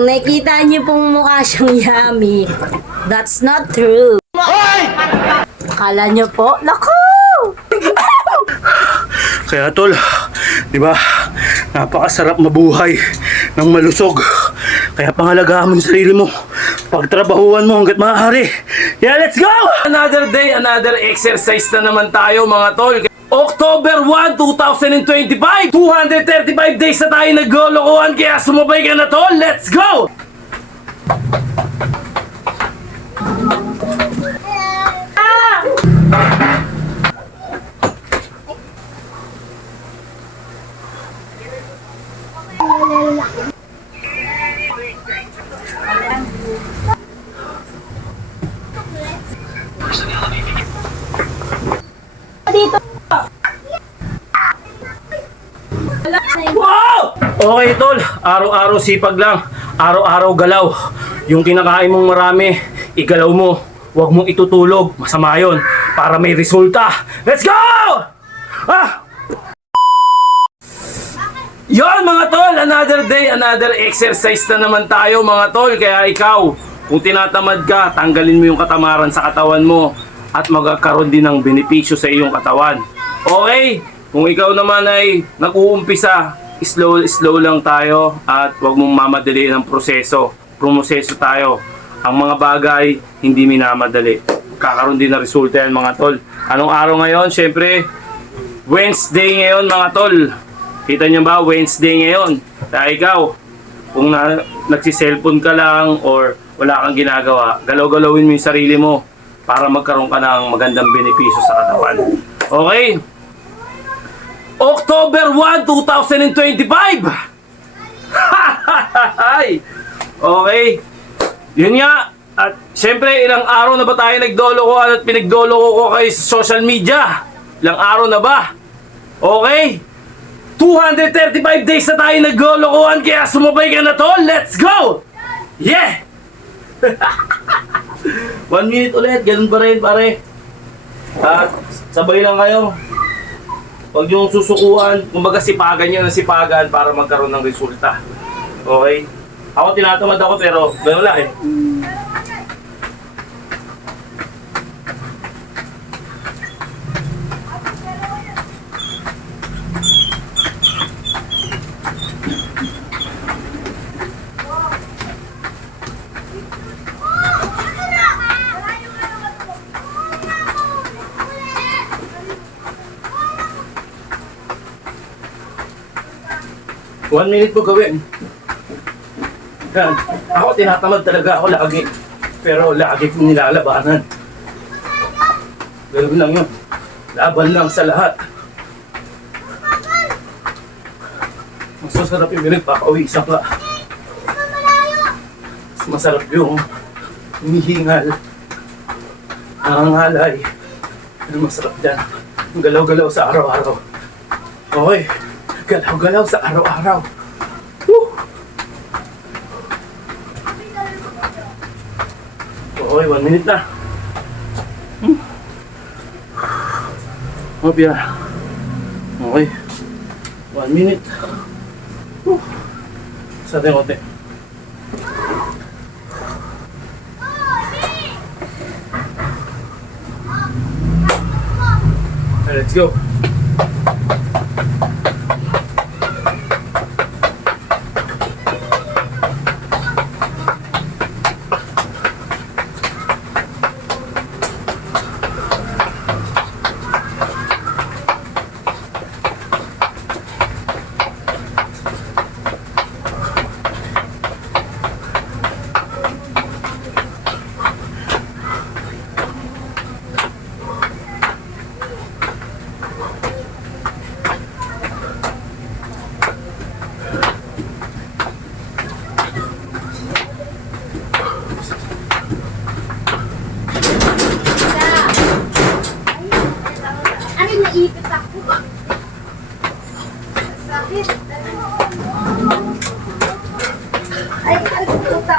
Nakita niyo pong mukha siyang yummy. That's not true. Akala niyo po? Naku! Kaya tol, di ba, napakasarap mabuhay ng malusog. Kaya pangalagaan mo yung sarili mo. Pagtrabahuan mo hanggat maaari. Yeah, let's go! Another day, another exercise na naman tayo mga tol. October 1, 2025! 235 days na tayo naglolokohan, kaya sumabay ka na tol. Let's go! Wow! Okay tol, araw-araw sipag lang, araw-araw galaw. Yung kinakain mong marami, igalaw mo. Huwag mong itutulog, masama yun, para may resulta. Let's go! Ah! Yon mga tol, another day, another exercise na naman tayo mga tol. Kaya ikaw, kung tinatamad ka, tanggalin mo yung katamaran sa katawan mo at magkakaroon din ng benepisyo sa iyong katawan. Okay? Kung ikaw naman ay nag-uumpisa, slow lang tayo at huwag mong mamadali ng proseso. Promoseso tayo. Ang mga bagay, hindi minamadali. Kakaroon din na resulta yan mga tol. Anong araw ngayon? Siyempre, Wednesday ngayon mga tol. Kita niyo ba? Wednesday ngayon. Kaya ikaw, kung nagsiselfon ka lang or wala kang ginagawa, galaw-galawin mo yung sarili mo para magkaroon ka ng magandang benepisyo sa katawan. Okay? October 1, 2025! Okay. Yun nga. At syempre, ilang araw na ba tayo nagdoloko at pinagdoloko ko kayo sa social media? Ilang araw na ba? Okay. 235 days na tayo naglolokohan, kaya sumabay ka na tol. Let's go! Yeah! 1 minute ulit, ganun pa rin pare. At sabay lang kayo. Huwag yung susukuan, kumbaga sipagan nyo ng sipagan para magkaroon ng resulta. Okay? Ako tinatamad ako pero gano'n lang eh. One minute mo gawin. Yan. Ako tinatamad talaga ako lagi. Pero lagi kong nilalabanan. Ganun lang yun. Laban lang sa lahat. Mas masarap yung pinagpapawisa ka. Mas masarap yung hinihingal. Nangangalay. Ano masarap dyan? Yung galaw-galaw sa araw-araw. Okay. Galaw-galaw sa araw-araw. Woo! Okay, 1 minute na. Mabia. Okay. 1 minute. Woo! Sa ating konti. Okay, let's go. Naipit ako. Sakit. Ay, puta.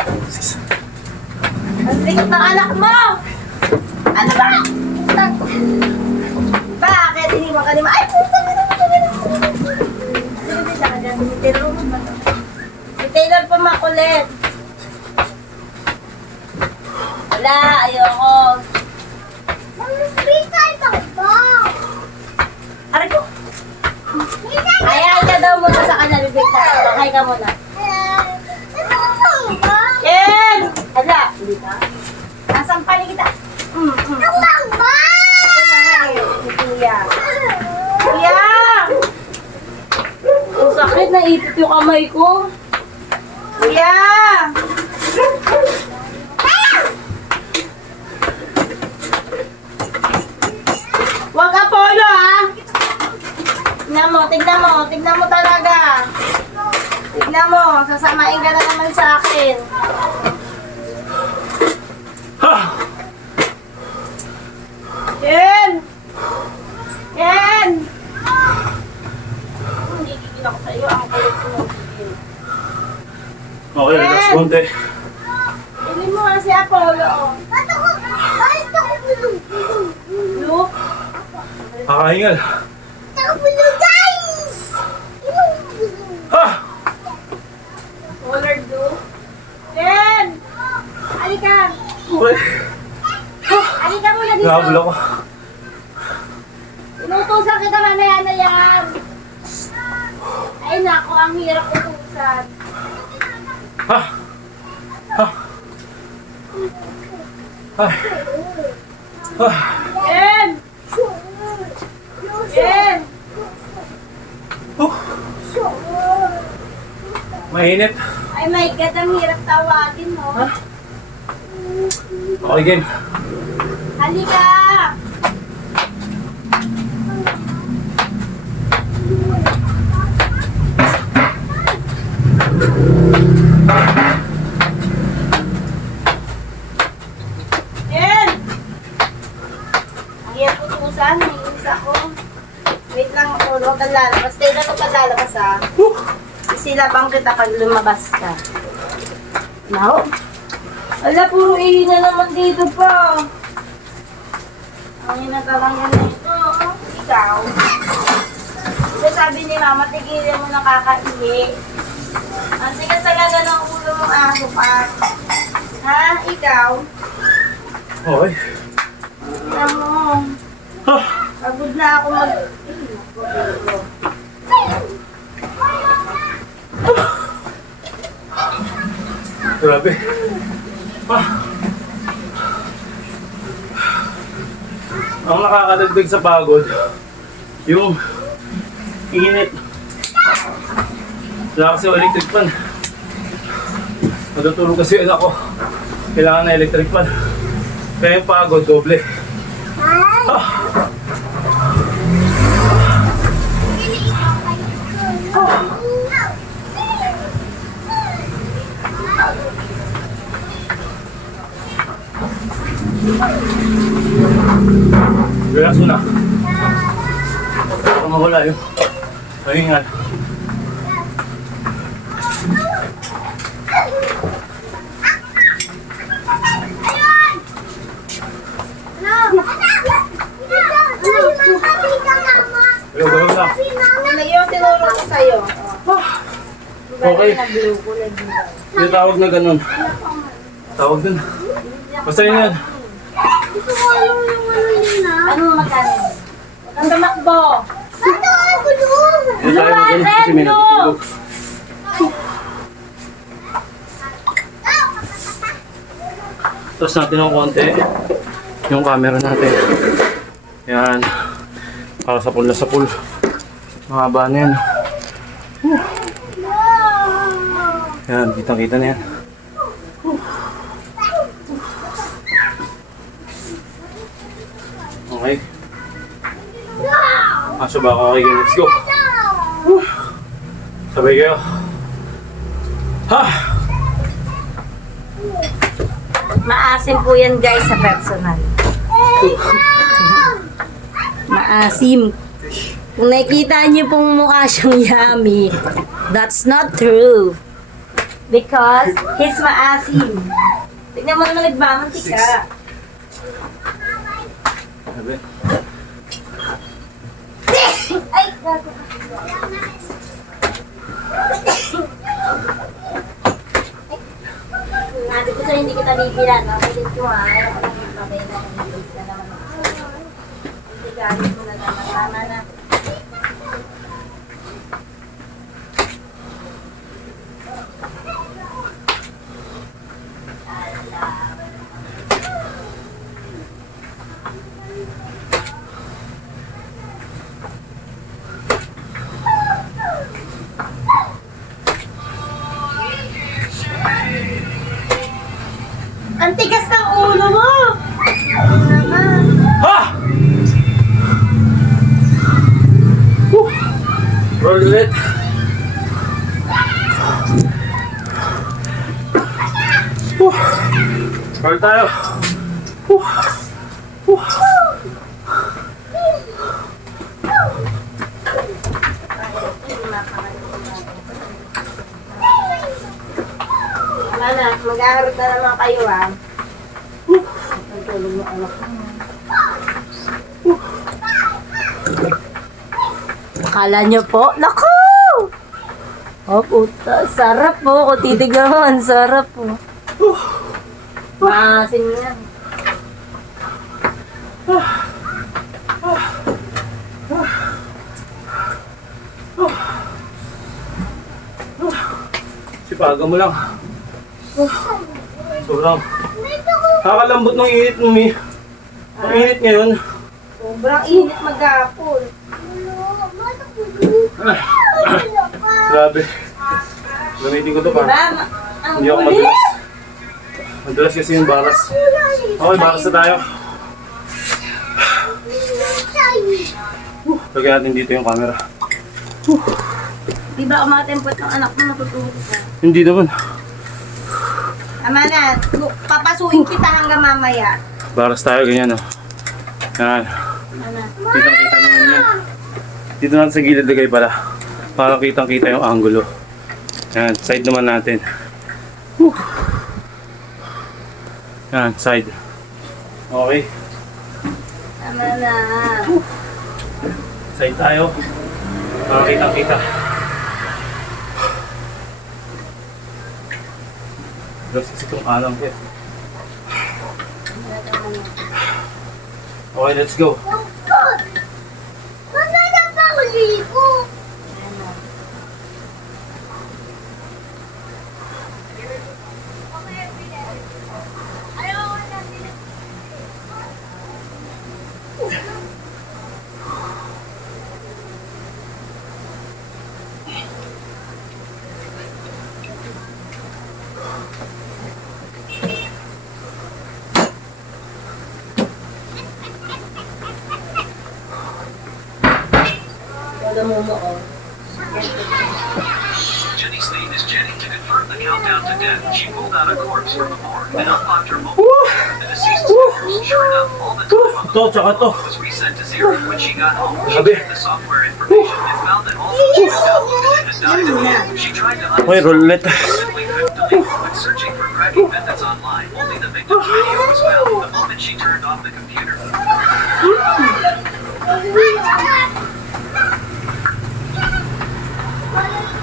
Ang sakit ng anak mo! Ano ba? Bakit? Iniwan ka ni Ma? Ay, puta! Si Taylor pa makulit. Wala, ayoko. Aray ko. Ayan ka daw muna sa kanya, bibig ka. Okay ka muna. Ken! Hala, hindi ka. Nasampali kita. Kuya. Kuya! Ang sakit, naipit yung kamay ko. Kuya! Wag Apollo, ha? Tignan mo talaga. Tignan mo, sasamain ka na naman sa akin. Ha! Ken! Ken! Hindi gigil ako sa iyo, ang kulit mo. Okay, relax konti. Tignan mo nga si Apollo. Look. Kakahingal. Ha! Color do. Ken! Halika. Okay. Halika muna dito. Nahabol ako. Inutusan kita mamaya na yan. Ay nako, ang hirap utusan. Ha! Ha! Ay! Ah! Ken! Ken! Oh! Mainit. Ay my God, ang hirap tawagin mo. Okay, game. Halika! Ken! Ang hirap utusan, naiinis ako. Wait lang ako, huwag kang lalabas. Stay na ito pag lalabas ha. Isilabang kita pag lumabas ka. Now? Ala, puro ihi na naman dito pa. Ang inatalang yan na ito. Ikaw. Kasi sabi ni Mama, tigilin mo na kakaihi. Ang tigas talaga ng ulo mong aso pa. Ha? Ikaw? Okay. Tignan mo. Ha! Pagod na ako mag... Grabe. Ah. Ang nakakadagdag sa pagod, yung init. Wala kasi electric fan. Matutulog kasi yun ako. Kailangan na electric fan. Kaya yung pagod, doble. Ah. Relax mo na. Baka mawala yung pahingal. Galaw na. Ngayon, tinuro ko sa'yo. Okay. Yung tawag na ganun. Tawag dun. Basta yun yan. Ano magkano? Ang tumakbo. Hindi tayo mag-ganun kasi may natutulog. Tapos natin ng konti yung camera natin. Yan. Para sa pool na sa pool. Mahaba na yan. Yan, kitang-kita na yan. Okay. Kaso ba ako okay? Let's go. Sabay kayo. Ha! Maasim po yan guys sa personal. Maasim. Kung nakikita niyo pong mukha siyang yummy, that's not true. Because he's maasim. Tignan mo naman nagmamantika. Sabi. Ay, gago. Sabi ko kaso hindi kita bibilan. Nakulit ko ha. Ayaw ko lang yung pabay na hindi na naman. Hindi gamit mo na naman. Tama na. Ang tigas ng ulo mo! Ano naman? Ha! Roll ulit. Roll tayo. Wala na, mag-aaral na naman kayo ha. Ang tulog mo anak mo. Akala nyo po? Naku! Oh puta, sarap po. Kung titignan mo, ang sarap po. Maasin yan. Sipaga mo lang. Sobrang kakalambot ng init mo, Mi. Ang init ngayon. Sobrang init maghapon. Grabe. Gamitin ko to pa. Diba? Ang Hindi ako huli. madulas. Madulas kasi yung baras. Okay, baras na tayo. Lagyan natin dito yung camera. Di ba umatempot ng anak mo natutulog ka? Hindi naman. Tama na, papasuin kita hanggang mamaya. Baras tayo, ganyan, oh. Yan. Ano? Kitang-kita naman yan. Dito natin sa gilid lagay pala. Para kitang-kita yung angulo. Yan, side naman natin. Whew. Yan, side. Okay. Tama na. Side tayo. Para kitang-kita. Tapos kasi itong alam ko. Okay, let's go. Wala mo mo, oh. Jenny's name is Jenny. To confirm the countdown to death, she pulled out a corpse from a morgue and unlocked her mobile. The deceased's fingers, sure enough, all the time on the To, tsaka to. was reset to zero. When she got home, she Grabe. checked the software information and found that all the children downloaded had died. She tried to Okay, roll ulit. simply couldn't delete. When searching for cracking methods online, only the victim's video was found the moment she turned off the computer.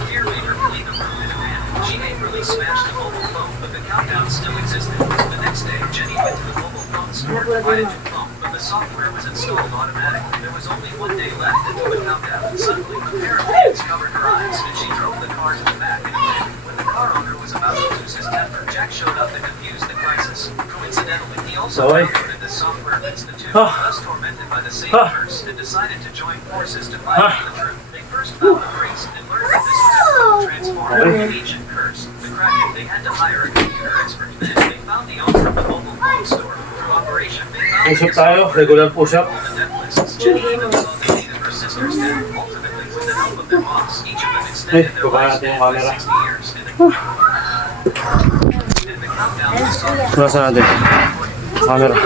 Fear made her flee the room and ran. She angrily smashed the mobile phone, but the countdown still existed. The next day, Jenny went to the mobile phone store to buy a new phone, but the software was installed automatically. There was only 1 day left until the countdown. Suddenly, a pair of hands covered her eyes, and she drove the car to the back and abandoned. When the car owner was about to lose his temper, Jack showed up to confuse the crisis. Coincidentally, he also Okay. downloaded the software Institute, Ah. thus tormented by the same Ah. curse, and decided to join forces to find Ah. out the truth. They first found the priest and learned that this was a transformed Okay. ancient curse. The crack, they had to hire a computer expert. Then they found the owner of the mobile phone store. Through operation, they found Push up tayo. Regular push up. all the death lists. Jenny even saw the date of her sister's death. Ultimately, with the help of their moms, each of them extended their baba natin lifespan yung by camera. 60 years. And the countdown was started. Nasa natin. Camera.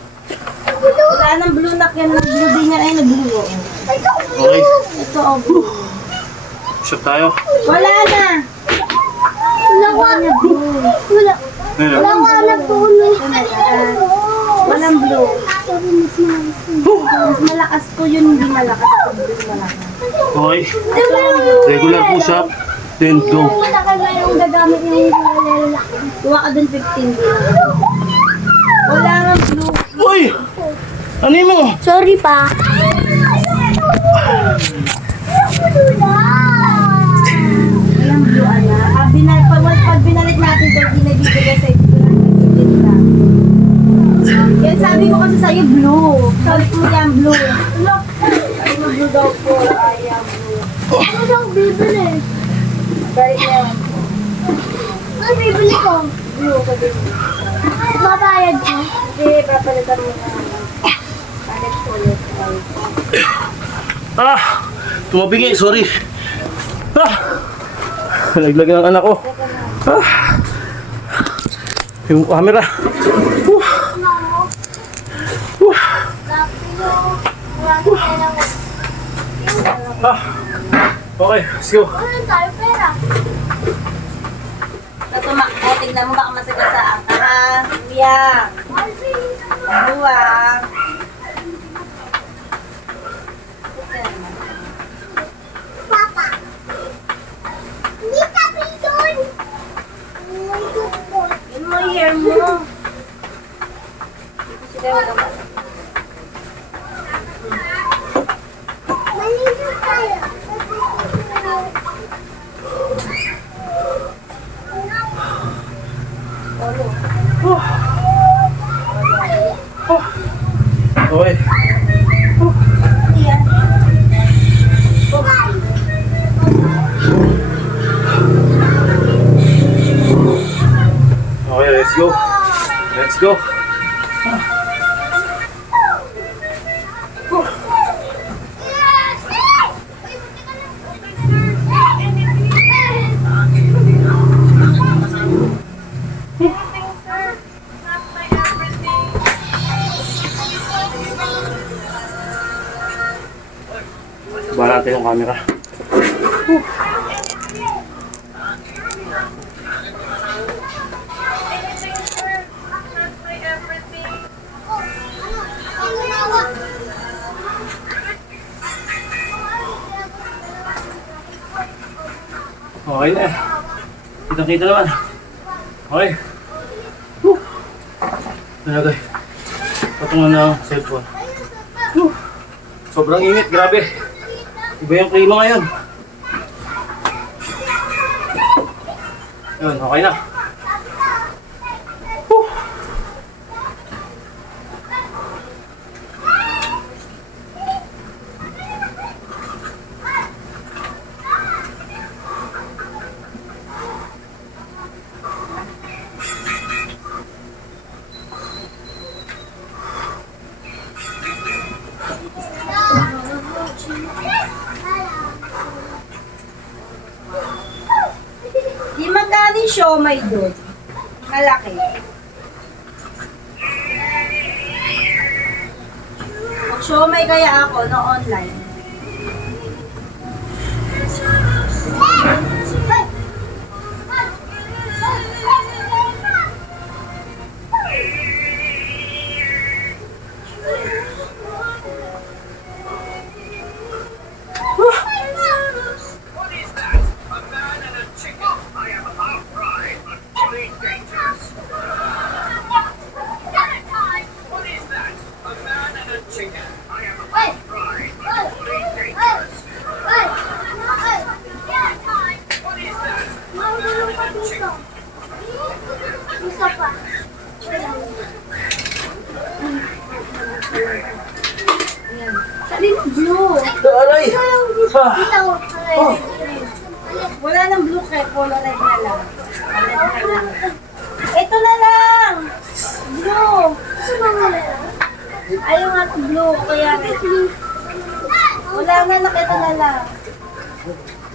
Wala nang blue lock yan. Blue din yan ay nag-blue. Okay. Ito, oh, blue. Push up tayo. Wala na. Wala na blue. Ayun. Walang blue. Mas malakas ko yun, hindi malakas. Ako blue malakas. Okay. Ito, Regular push up. Then go. Matagal na yung gagamit yung lalaki. Kuha ka dun 15 din. Wala nga blue. Uy! Ano yun mo? Sorry pa. Walang blue, anak. Pag binalik natin ito, hindi nabibigay sa ito. Yan sabi ko kasi sa'yo blue. Sabi ko yan blue. Sabi mo blue daw po. Ayaw blue. Ano daw bibili? Balik na yan. Ano bibili ko? Blue ka din. Mabayad ko. Hindi, papalitan mo na. Palit ko ulit. Tumabingi, sorry. Naglag ng anak ko. Yung camera. Okay, let's go. Ano tayo pera? Tignan mo baka masagasaan ka ha. Kuya. Buwa. Papa. Hindi tabi doon. Yun mo hair mo. Sige, wala ba? Maligo tayo. Okay. Okay, let's go. Let's go. Ba natin yung camera. Okay na. Kita-kita naman. Okay. Talaga. Patungan na ang cellphone. Sobrang init, grabe. Iba yung klima ngayon. Yun, okay na. Di magkano yung siomay doon? Malaki. Mag-siomay kaya ako no online. What is that? A man and a chicken. I am outright utterly dangerous. What is that? A man and a chicken. I am outright utterly dangerous. What is that? A man and a chicken. Isa pa. Sabi mo blue. Aray! Wala nang blue kay color red na lang. Red na lang. Ito na lang. Blue. Ayaw nga ito blue, kaya red. Wala nga na, ito na lang.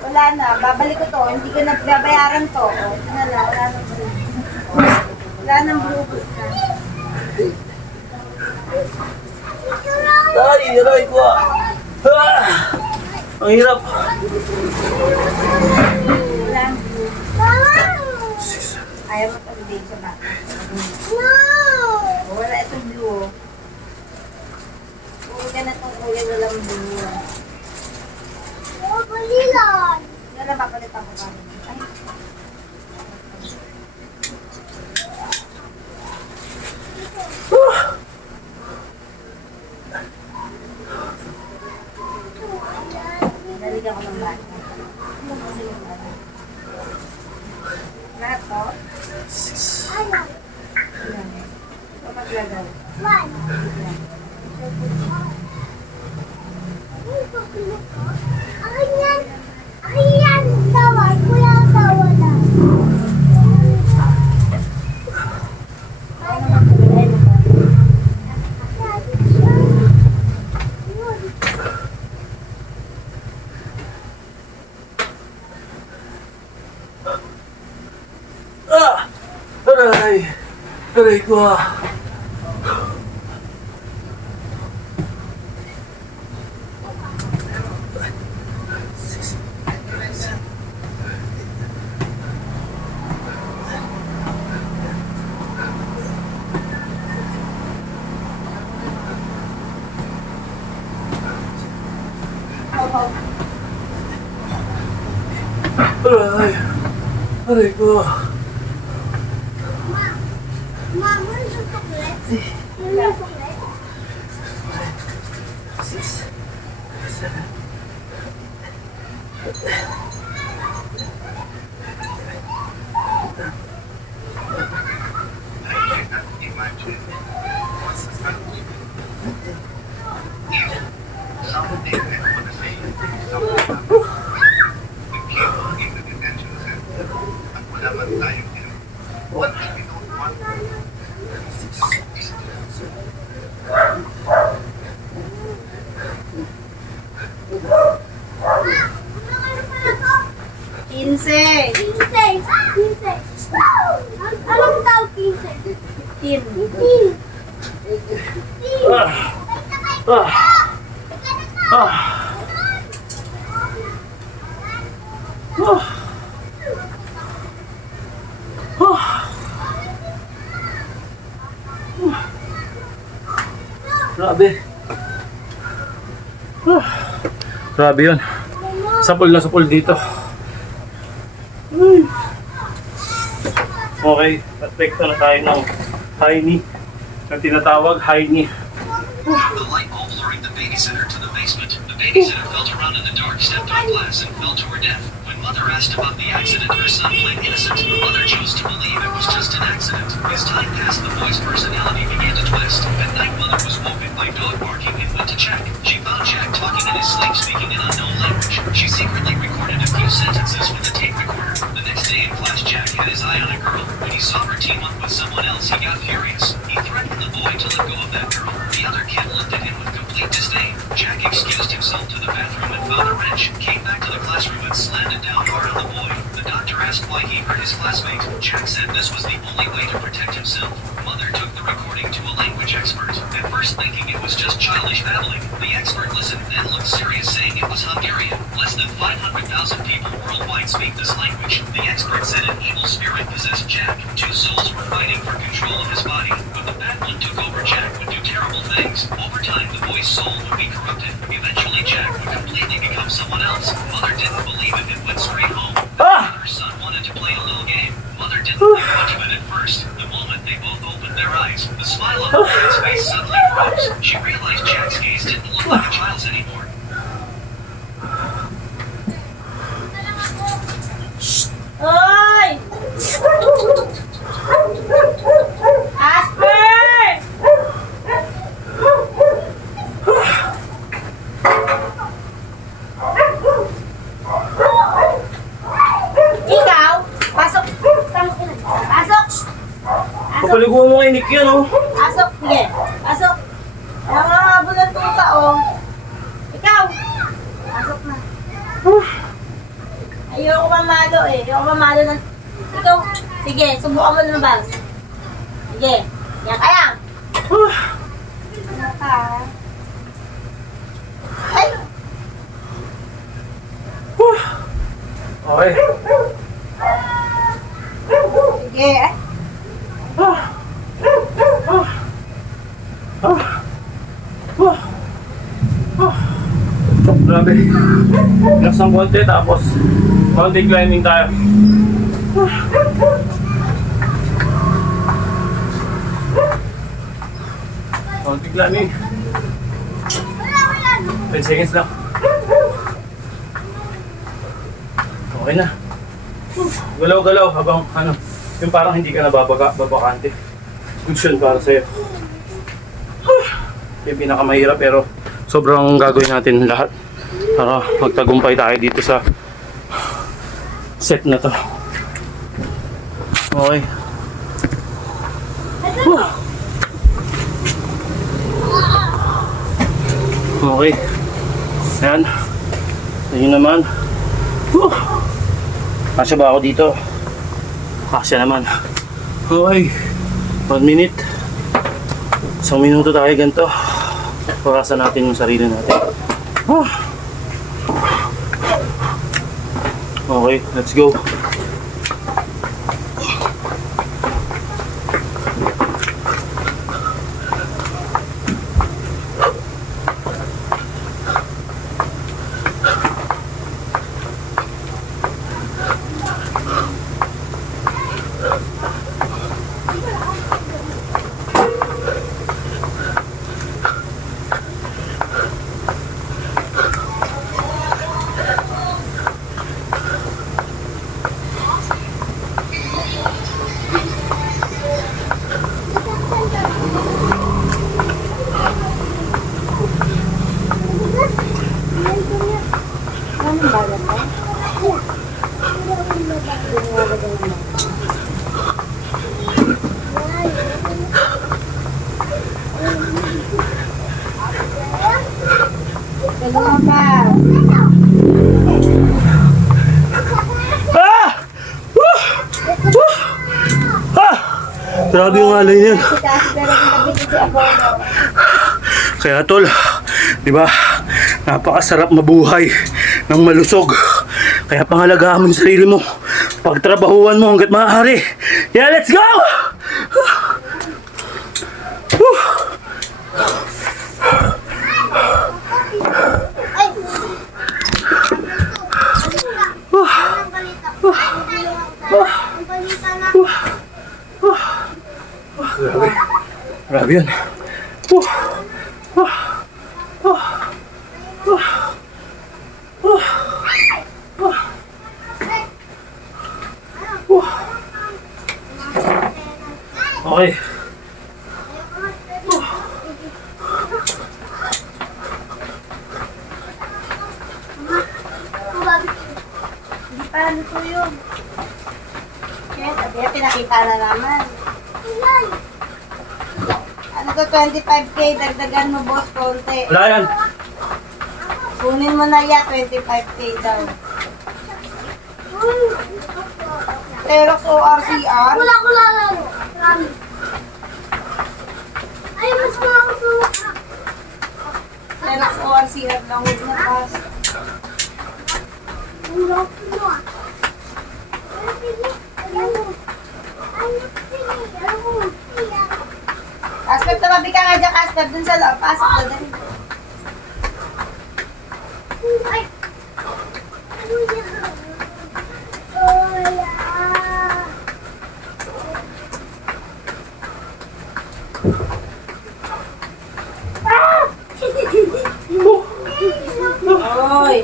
Wala na, babalik ko to. Hindi ko na babayaran to. Ito na lang, wala nang blue. Wala nang blue basta. Ay, aray ko ah! Ang hirap! Wala nang blue. Ayaw mo pag-date sa bata. Wala itong blue. Huwag ka na itong kuya, walang blue. Wala, papalitan ko pa rin. Aray ko ah. Aray. Aray ko. Ma, where's the chocolate? Where's the chocolate? 6, 7. Quince. 15. 15. Anong tawag 15? 15. 15. Ah. Ah. Ah. Grabe. Grabe yun. Sapol na sapol dito. Okay, perfecto na tayo ng high knee. Ang tinatawag high knee. The light bulb luring the babysitter to the basement. The babysitter felt around in the dark, stepped on glass, and fell to her death. When mother asked about the accident, her son played innocent. Mother chose to believe it was just an accident. As time passed, the boy's personality began to twist. At night, mother was woken by dog barking and went to check. She found Jack talking in his sleep, speaking an unknown language. She secretly recorded a few sentences with a tape recorder. The next day in class, Jack had his eye on a girl. When he saw her team up with someone else, he got furious. He threatened the boy to let go of that girl. The other kid looked at him with complete disdain. Jack excused himself to the bathroom and found a wrench, came back to the classroom and slammed it down hard on the boy. The doctor asked why he hurt his classmate. Jack said this was the only way to protect himself. Mother took the recording to a language expert, at first thinking it was just childish babbling. The expert listened, then looked serious, saying it was Hungarian. Less than 500,000 people worldwide speak this language. The expert said an evil spirit possessed Jack. Two souls were fighting for control of his body. When the bad one took over, Jack would do terrible things. Over time, the boy's soul would be corrupted. Eventually, Jack would completely become someone else. Mother didn't believe it and went straight home. Her son wanted to play a little game. Mother didn't think much of it at first. The moment they both opened their eyes, the smile on her kid's face suddenly froze. She realized Jack's gaze didn't look like a child's anymore. Hoy! Asper! Ikaw? Pasok! Pasok! Papaliguan mo kay Nick yan, oh. Pasok! Sige! Pasok! Nangahabol ang tuta, oh. Ikaw! Pasok na. Ayoko mamalo eh. Ayoko mamalo ng... Ikaw, sige, subukan mo lumabas. Sige, yan ka lang. Ano ka? Ay! Okay. Sige. Grabe. Relax ng konti tapos mountain climbing tayo. Mountain climbing. 10 seconds lang. Okay na. Galaw-galaw habang ano, yung parang hindi ka babakante. Good yun para sa'yo. Yung pinakamahirap pero sobrang gagawin natin lahat para magtagumpay tayo dito sa set na to. Okay. Okay. Ayan. Ayun naman. Kasya ba ako dito? Kasya naman. Okay. 1 minute. 1 minuto tayo ganito. Orasan natin yung sarili natin. Okay, let's go. Anong balat ba? Dalawa pa. Ah! Woo! Woo! Ah! Grabe yung alay niyan. Kasi pero kung nabigyan si Apollo. Kaya tol, di ba? Napakasarap mabuhay ng malusog. Kaya pangalagaan mo yung sarili mo. Pagtrabahuan mo hanggat maaari. Yeah, let's go! Woo! Ay! Ang balita. Ang balita na. Grabe. Grabe yun. Woo! Okay. Hindi pa luto yun. Kaya sabi niya, pinakita na naman. Ano to, 25k, dagdagan mo boss, konti. Wala yan. Kunin mo na yan, 25k daw. Xerox ORCR. Wala ko lalaro. Marami. Ay, mas makakasulat. Xerox ORCR lang, huwag na pass. Wala ko na. Aspep, tumabi ka nga dyan, Aspep, dun sa loob. Pasok na din. Ay! Ano yan? Oh, yeah. Oy!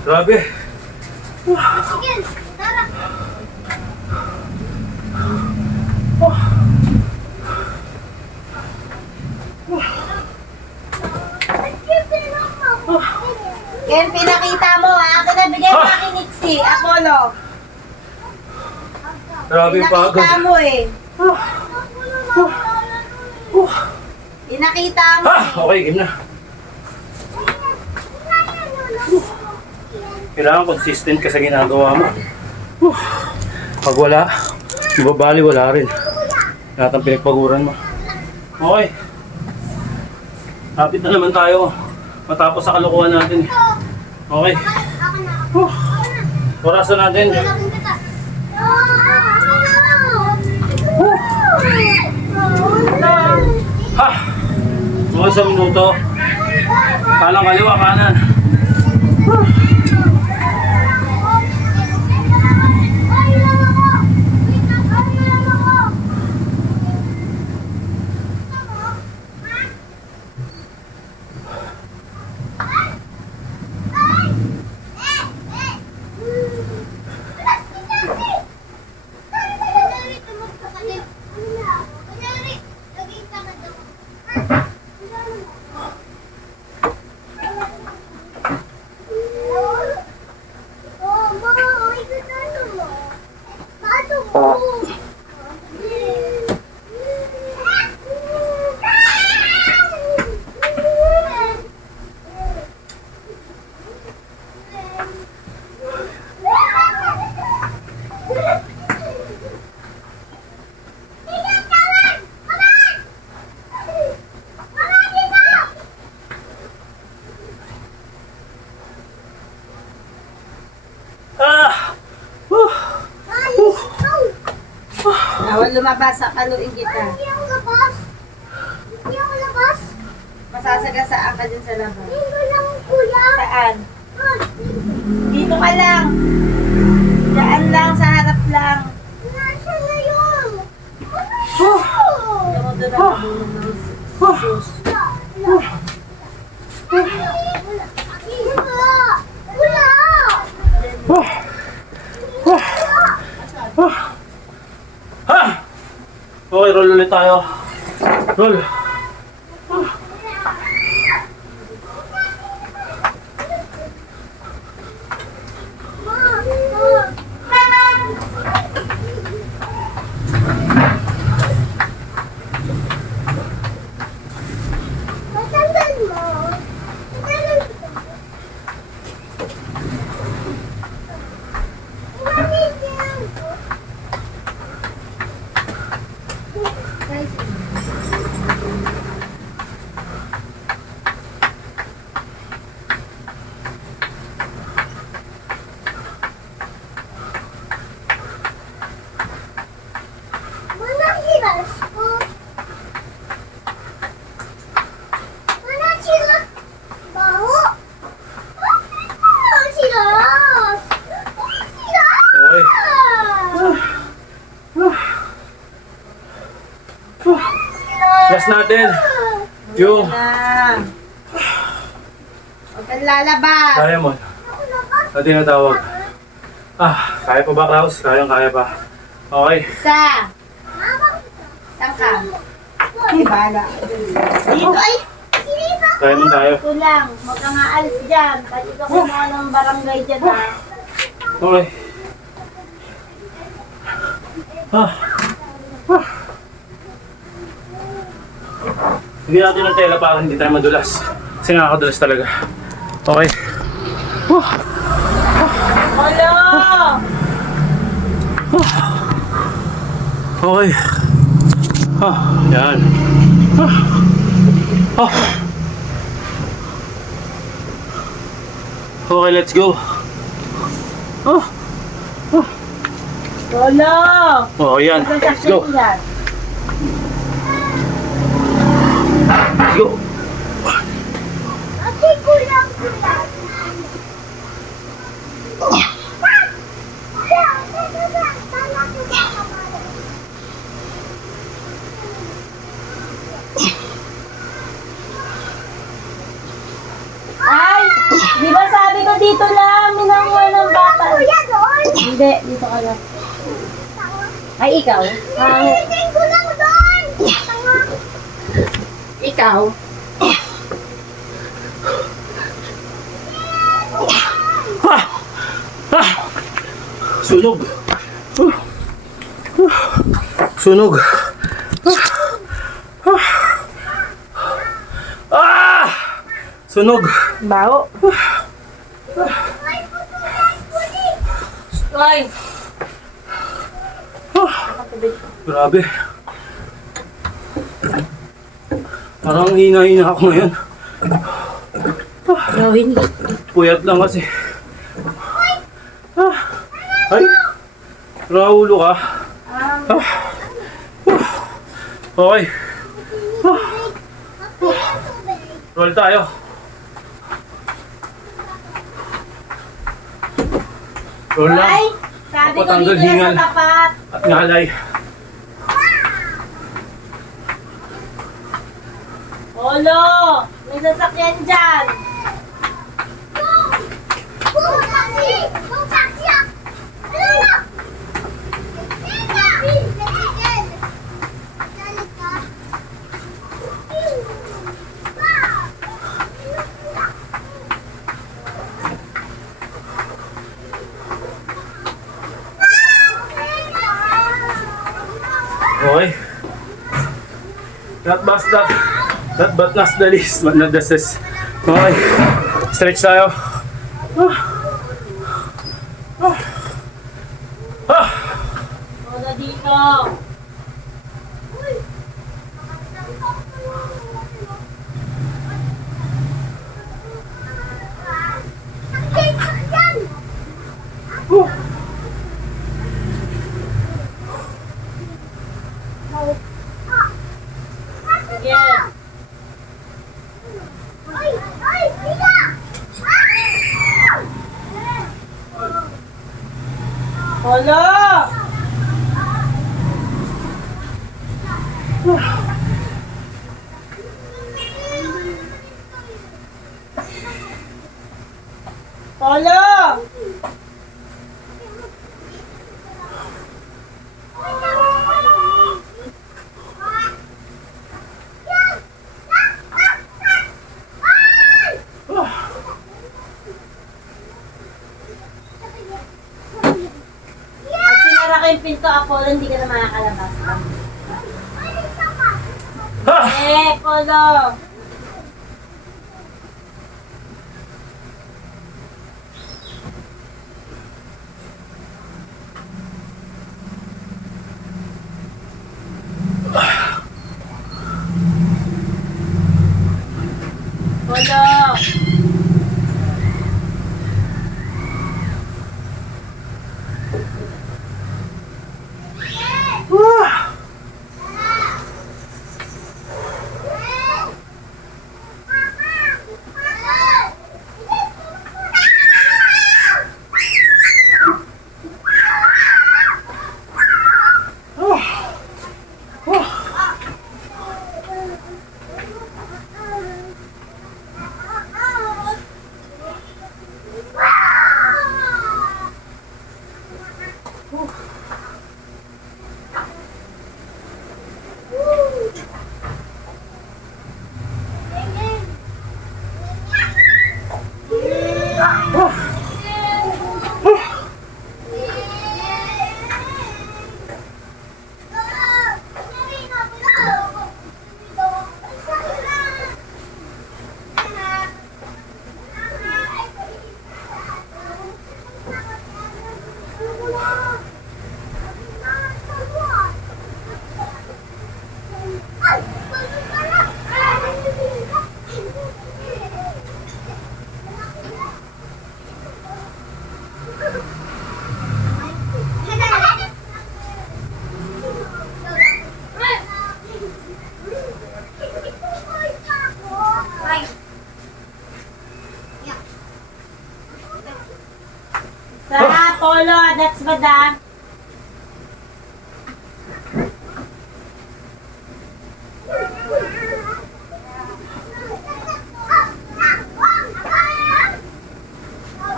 Grabe. Sige, tara. Ken, pinakita mo ha. Kinabigay mo aking Nixie, Apollo. Grabe yung pagod. Pinakita mo eh. Pinakita mo. Ah! Okay, game na. Kailangan consistent ka sa ginagawa mo. Pag wala, ibabali wala rin. Lahat ang pinagpaguran mo. Okay. Hapit na naman tayo. Matapos sa kalokohan natin. Okay. Orasan natin. Ha! Mga isang minuto. Kalang kaliwa, kanan. lumabas sa paluin kita. Hindi ako labas. Hindi ako labas. Masasagasaan ka dun sa labas. Dito lang, kuya. Saan? Ah, Dito ka lang. Daan lang, sa harap lang. Nasaan na yun? Yung mo doon ang kabulong ng shoes. Wala. Ha! Okay, roll ulit tayo. Roll. Matanggal mo. Matanggal mo. Bakit yan? Mana hiras ko? Mana sila? Baho? Bakit silas? Silas! Okay. Last natin. Yung Na. Huwag kang lalabas. kaya mo. Ano tinatawag? Kaya pa ba, Klaus? Kaya pa. Okay. Isa. Saan ka? Ay, bahala. Dito ay. Kaya mo tayo. Ito lang. Huwag kang aalis dyan. Pati ka kumuha ng barangay dyan ha. Okay. Hindi natin ng tela para hindi tayo madulas. Kasi nakakadulas talaga. Okay. Hello! Okay. Yan. Okay, let's go. Hello! Oh, yan. Let's go. Yan. Let's go. Ate, kulang. Ay! Di ba sabi ko dito lang? Minanguha ng bata. Kuya doon. Hindi, dito ka lang. Ay, ikaw? Tingin ko lang doon. Tanga. Ikaw? Sunog. Sunog. Sunog. Bao. Hoy! Grabe. Parang hina-hina ako ngayon. Gawin. Puyat lang kasi. Ay! Raulo ka. Okay. Roll tayo. Roll lang. Ay! Sabi ko Patanggal dito lang hingal. sa tapat. At ngalay. Olo! May sasakyan dyan. Bung taksi. Bung taksi. Ano na? Okay. Not but not. Not but not the least. But not the least. Okay. Stretch tayo. Olo dito. Polo! Polo! At sinara ko yung pinto, Apollo, hindi ka na makakalabas. Polo! Polo! Sa Polo, that's bada.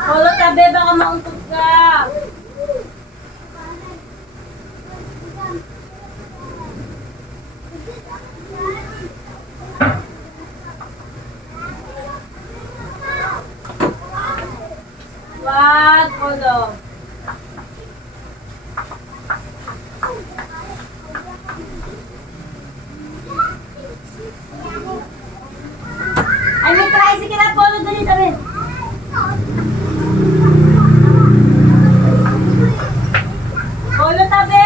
Polo, tabi, baka mauntog ka. Wag, Polo. Ay, may tricycle na, Polo. Dali, tabi. Polo, tabi.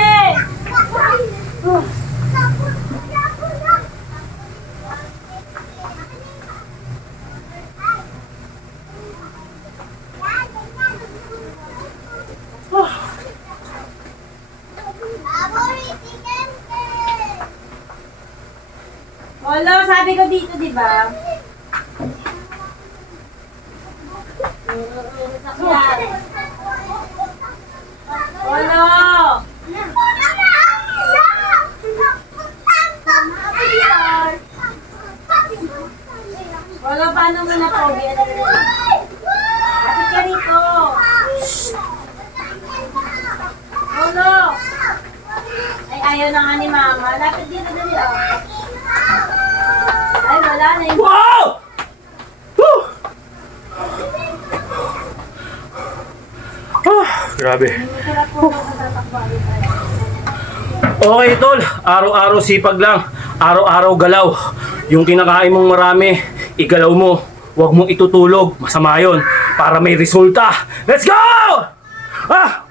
Polo, sabi ko dito, di ba? Polo! Polo, paano mo na pogi? Ate ka rito. Polo! Ay, ayaw na nga ni Mama. Lapit dito, dali, oh. Ay, wala na yung... Wow! Woo! Grabe. Okay, tol. Araw-araw sipag lang. Araw-araw galaw. Yung kinakain mong marami, igalaw mo. Huwag mong itutulog. Masama yun. Para may resulta. Let's go! Ah!